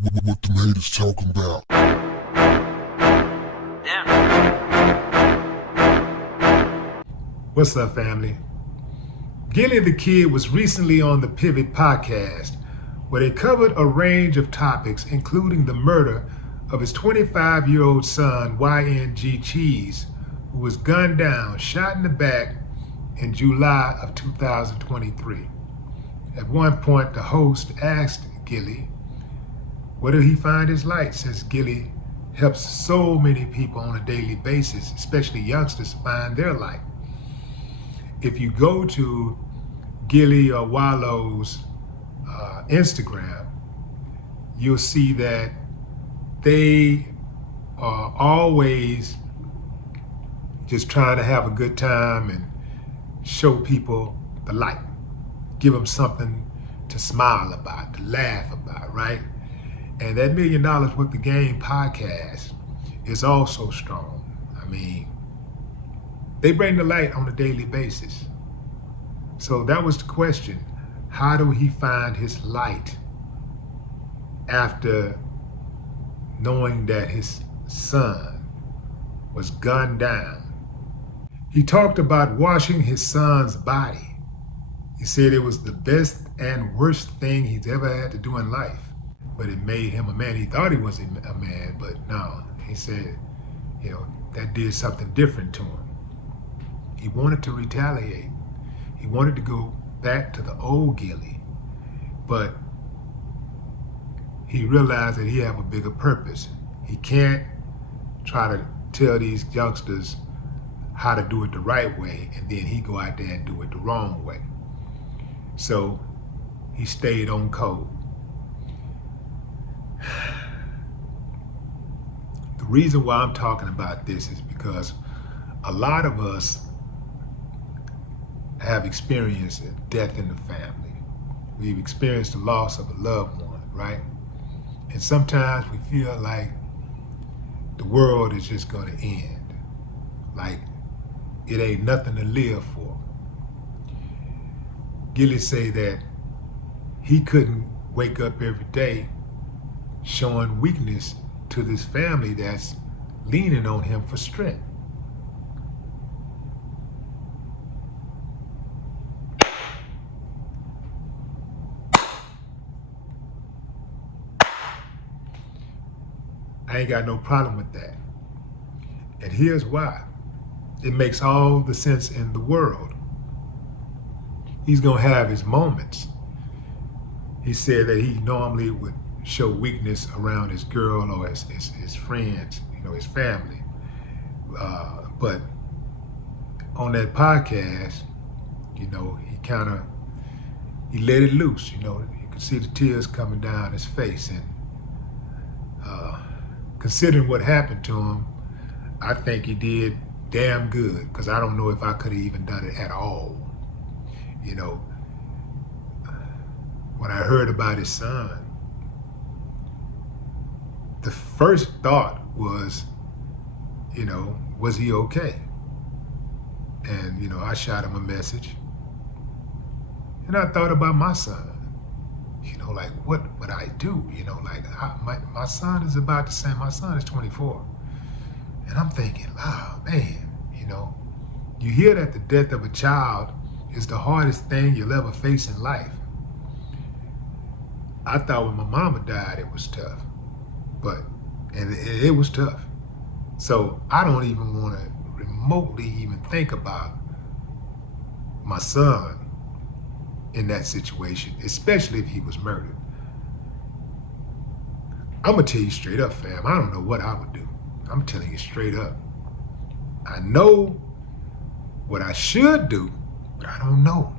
What them haters talking about? What's up, family? Gillie the Kid was recently on the Pivot podcast, where they covered a range of topics, including the murder of his 25-year-old son, YNG Cheese, who was gunned down, shot in the back in July of 2023. At one point, the host asked Gillie where he find his light, since Gillie helps so many people on a daily basis, especially youngsters, find their light. If you go to Gillie or Wallow's Instagram, you'll see that they are always just trying to have a good time and show people the light. Give them something to smile about, to laugh about, right? And that $1 Million Worth of Game podcast is also strong. I mean, they bring the light on a daily basis. So that was the question. How do he find his light after knowing that his son was gunned down? He talked about washing his son's body. He said it was the best and worst thing he's ever had to do in life, but it made him a man. He thought he was a man, but no, he said, that did something different to him. He wanted to retaliate. He wanted to go back to the old Gillie, but he realized that he have a bigger purpose. He can't try to tell these youngsters how to do it the right way, and then he go out there and do it the wrong way. So he stayed on code. The reason why I'm talking about this is because a lot of us have experienced death in the family. We've experienced the loss of a loved one, right? And sometimes we feel like the world is just gonna end. Like it ain't nothing to live for. Gillie say that he couldn't wake up every day showing weakness to this family that's leaning on him for strength. I ain't got no problem with that. And here's why. It makes all the sense in the world. He's gonna have his moments. He said that he normally would show weakness around his girl or his friends, his family. But on that podcast, he let it loose. You could see the tears coming down his face. And considering what happened to him, I think he did damn good, because I don't know if I could have even done it at all. When I heard about his son, the first thought was, was he okay? And, I shot him a message. And I thought about my son. Like, what would I do? My son is about to say, my son is 24. And I'm thinking, oh, man, you hear that the death of a child is the hardest thing you'll ever face in life. I thought when my mama died, it was tough. And it was tough. So I don't even want to remotely even think about my son in that situation, especially if he was murdered. I'm gonna tell you straight up, fam, I don't know what I would do. I'm telling you straight up. I know what I should do, but I don't know.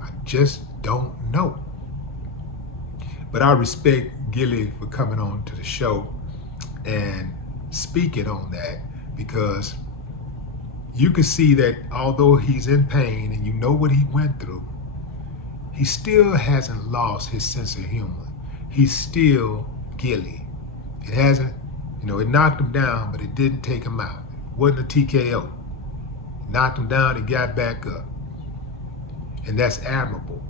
I just don't know. But I respect Gillie for coming on to the show and speaking on that, because you can see that although he's in pain and you know what he went through, he still hasn't lost his sense of humor. He's still Gillie. It hasn't, it knocked him down, but it didn't take him out. It wasn't a TKO. It knocked him down and got back up. And that's admirable.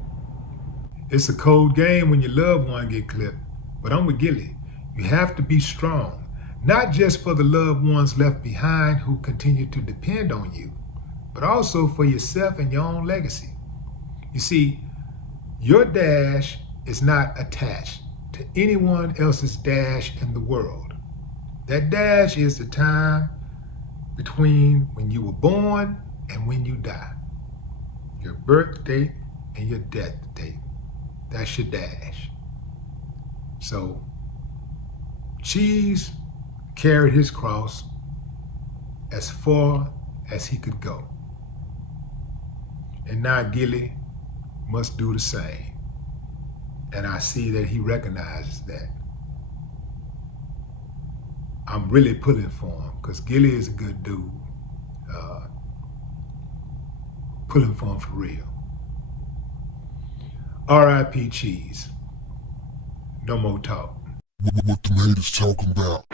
It's a cold game when your loved one get clipped, but I'm with Gillie. You have to be strong, not just for the loved ones left behind who continue to depend on you, but also for yourself and your own legacy. You see, your dash is not attached to anyone else's dash in the world. That dash is the time between when you were born and when you die. Your birth date and your death date. That's your dash. So, Cheese carried his cross as far as he could go. And now Gillie must do the same. And I see that he recognizes that. I'm really pulling for him because Gillie is a good dude. Pulling for him for real. R.I.P. Cheese. No more talk. What the haters talking about?